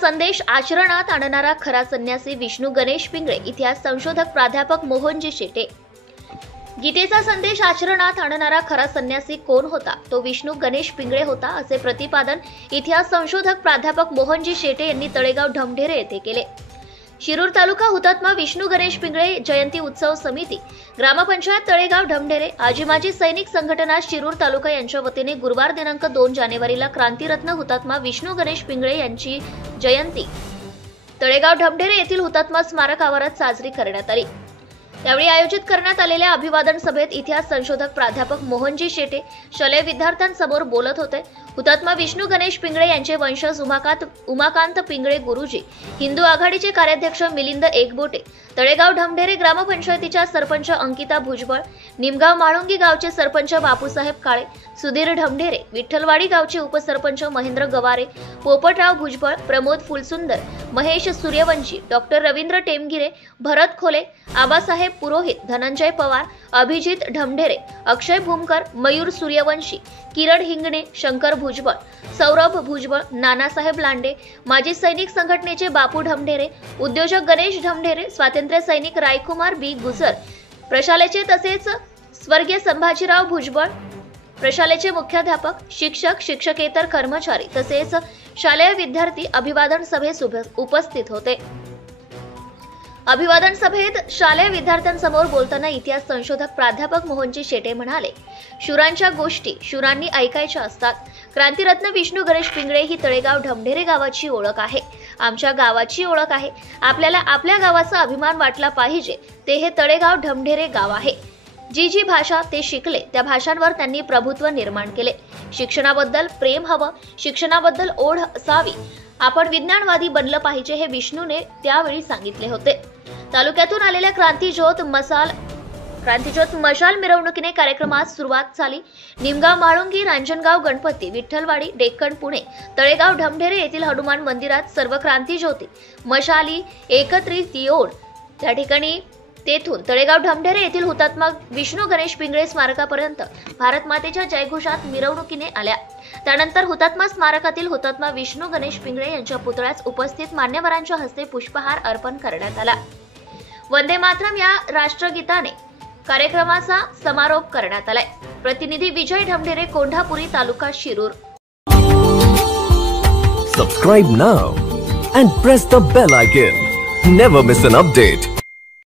संदेश आचरणात आणणारा खरा संन्यासी विष्णू गणेश पिंगळे, इतिहास संशोधक प्राध्यापक मोहनजी शेटे। गीतेचा संदेश आचरणात आणणारा खरा संन्यासी कोण होता? तो विष्णू गणेश पिंगळे होता, असे प्रतिपादन इतिहास संशोधक प्राध्यापक मोहनजी शेटे यांनी तळेगाव ढमढेरे येथे केले। शिरूर तालुका हुतात्मा विष्णू गणेश पिंगळे जयंती उत्सव समिती, ग्रामपंचायत तळेगाव ढमढेरे, आजी माजी सैनिक संघटना शिरूर तालुका यांच्या वतीने गुरुवार दिनांक 2 जानेवारीला क्रांतीरत्न हुतात्मा विष्णू गणेश पिंगळे यांची जयंती तळेगाव ढमढेरे येथील हुतात्मा स्मारक आवारात साजरी करण्यात आली। यावेळी आयोजित करण्यात आलेल्या अभिवादन सभेत इतिहास संशोधक प्राध्यापक मोहनजी शेटे शालेय विद्यार्थ्यांसमोर बोलत होते। हुतात्मा विष्णू गणेश पिंगळे यांचे वंशज उमाकांत पिंगळे गुरुजी, हिंदू आघाडीचे कार्याध्यक्ष मिलिंद एकबोटे, तळेगाव ढमढेरे ग्रामपंचायतीच्या सरपंच अंकिता भुजबळ, निमगाव माळुंगी गावचे सरपंच बापूसाहेब काळे, सुधीर ढमढेरे, विठ्ठलवाडी गावचे उपसरपंच महेंद्र गवारे, पोपटराव भुजबळ, प्रमोद फुलसुंदर, महेश सूर्यवंशी, डॉक्टर रवींद्र टेमगिरे, भरत खोले, आबासाहेब पुरोहित, धनंजय पवार, अभिजित ढमढेरे, अक्षय भूमकर, मयूर सूर्यवंशी, किरण हिंगणे, शंकर भुजबळ, सौरभ भुजबळ, नानासाहेब लांडे, माजी सैनिक संघटनेचे बापू ढमढेरे, उद्योजक गणेश ढमढेरे, स्वातंत्र्य सैनिक रायकुमार बी गुजर, प्रशालेचे तसेच स्वर्गीय संभाजीराव भुजबळ, प्रशालेचे मुख्याध्यापक, शिक्षक, शिक्षकेतर कर्मचारी तसेच शालेय विद्यार्थी अभिवादन सभेस उपस्थित होते। अभिवादन सभेत शालेय विद्यार्थ्यांसमोर बोलताना इतिहास संशोधक प्राध्यापक मोहनजी शेटे म्हणाले, शूरांच्या गोष्टी शूरांनी ऐकायच्या असतात। क्रांतीरत्न विष्णू गणेश पिंगळे ही तळेगाव ढमढेरे गावाची ओळख आहे, आमच्या गावाची ओळख आहे। आपल्याला आपल्या गावाचा अभिमान वाटला पाहिजे, ते हे तळेगाव ढमढेरे गाव आहे। जी भाषा ते शिकले त्या भाषांवर त्यांनी प्रभुत्व निर्माण केले। शिक्षणाबद्दल प्रेम हवं, शिक्षणाबद्दल ओढ असावी, आपण विज्ञानवादी बनलं पाहिजे, हे विष्णूने त्यावेळी सांगितले होते। तालुक्यातून आलेल्या क्रांतीज्योत मशाल मिरवणुकीने कार्यक्रमास सुरुवात झाली। निमगाव माळुंगी, रांजणगाव गणपती, विठ्ठलवाडी, डेक्कन पुणे, तळेगाव ढमढेरे येथील हनुमान मंदिरात सर्व क्रांतीज्योती मशाली एकत्रित येऊन त्या ठिकाणी तेथून तळेगाव ढमढेरे येथील हुतात्मा विष्णू गणेश पिंगळे स्मारकापर्यंत भारत मातेच्या जयघोषात मिरवणुकीने आल्या। त्यानंतर हुतात्मा स्मारकातील हुतात्मा विष्णू गणेश पिंगळे यांच्या पुतळ्यास उपस्थित मान्यवरांच्या हस्ते पुष्पहार अर्पण करण्यात आला। वंदे मातरम या राष्ट्रगीताने कार्यक्रमाचा समारोप करण्यात आलाय। प्रतिनिधी विजय ढमढेरे, कोंढापुरी, तालुका Shirur. Subscribe now and press the bell icon. Never miss an update.